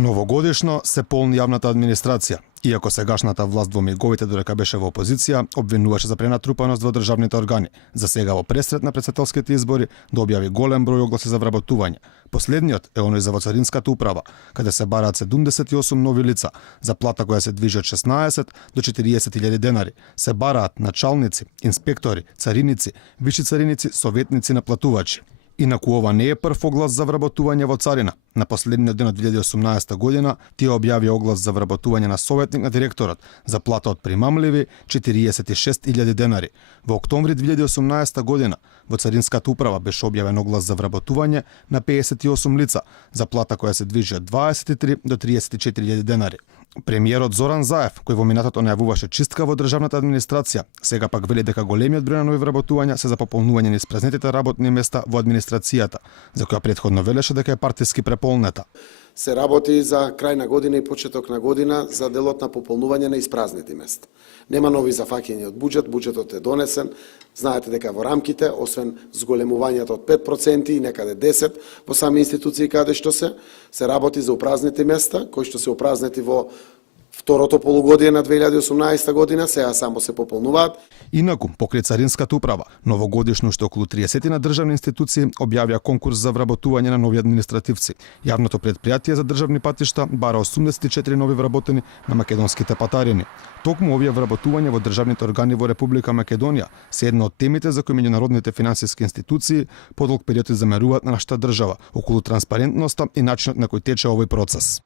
Новогодишно се полни јавната администрација. Иако сегашната власт во миговите додека беше во опозиција, обвинуваше за пренатрупаност во државните органи. За сега во пресрет на претседателските избори да објави голем број огласи за вработување. Последниот е оној за во царинската управа, каде се бараат 78 нови лица за плата која се движи од 16 до 40.000 денари. Се бараат началници, инспектори, цариници, виши цариници, советници, наплатувачи. Инаку ова не е прв оглас за вработување во царина. На последниот ден од 2018 година тие објави оглас за вработување на советник на директорот за плата од примамливи 46.000 денари. Во октомври 2018 година во царинската управа беше објавен оглас за вработување на 58 лица за плата која се движи од 23 до 34.000 денари. Премиерот Зоран Заев, кој во минатото најавуваше чистка во државната администрација, сега пак вели дека големиот број на нови вработувања се за пополнување на испразнетите работни места во администрацијата, за која претходно велеше дека е партиски преполнета. Се работи за крај на година и почеток на година за делот на пополнување на испразнети места. Нема нови зафаќања од буџетот е донесен. Знаете дека во рамките, освен зголемувањето од 5% и некаде 10% во сами институции каде што се работи за упразнети места, кои што се упразнети во второто полугодие на 2018 година, сега само се пополнуваат. Инаку, покрај царинската управа, новогодишно уште околу 30 на државни институции објавија конкурс за вработување на нови административци. Јавното претпријатие за државни патишта бара 84 нови вработени на македонските патарини. Токму овие вработувања во државните органи во Република Македонија се една од темите за кои меѓународните финансиски институции подолг период замеруваат на нашата држава околу транспарентноста и начинот на кој тече овој процес.